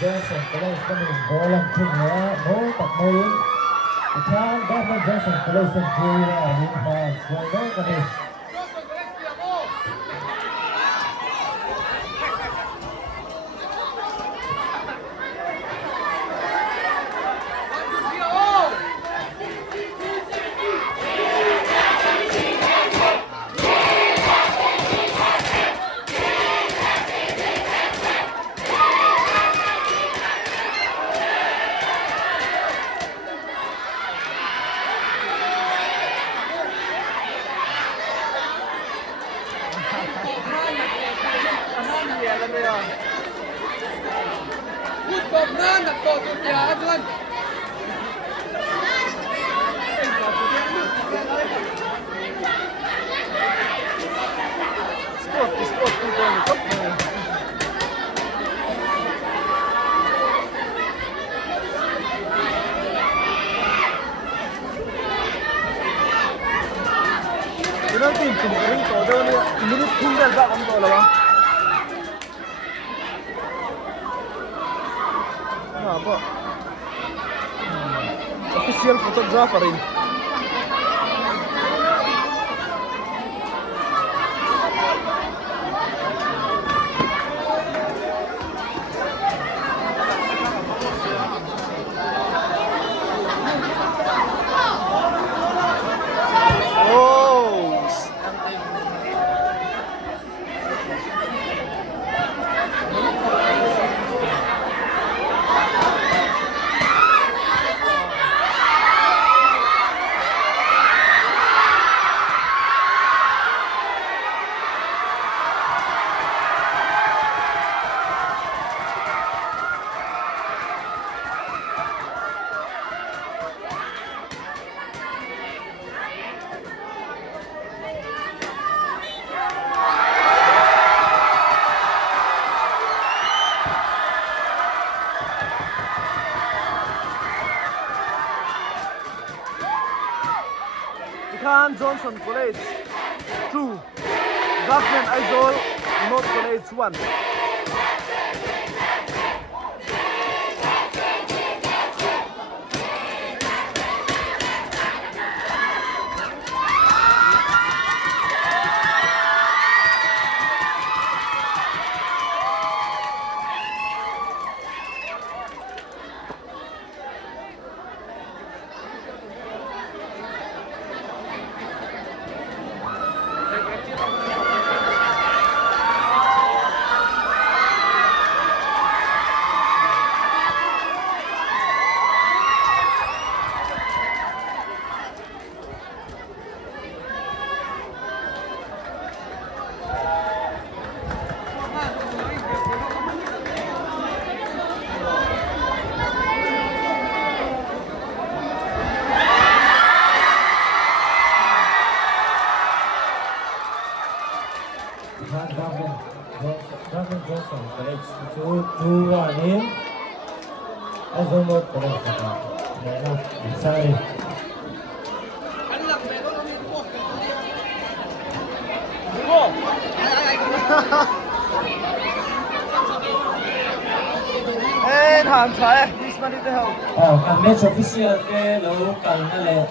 Johnson place cái mình vô làm thùng nữa bố tập mô yến Khan Gavin Johnson place in Korea in France rồi đó cái này penalty tum ring to do ni minute thung dal ba kam to lawa na ba official photographer in Khan Johnson College 2, Government Aizawl North College 1. Gavin Johnson place two one in Aizawl North College đấy là sai Ê, thằng trời, this man in the hell. Cần match official cái lỗ cần nó là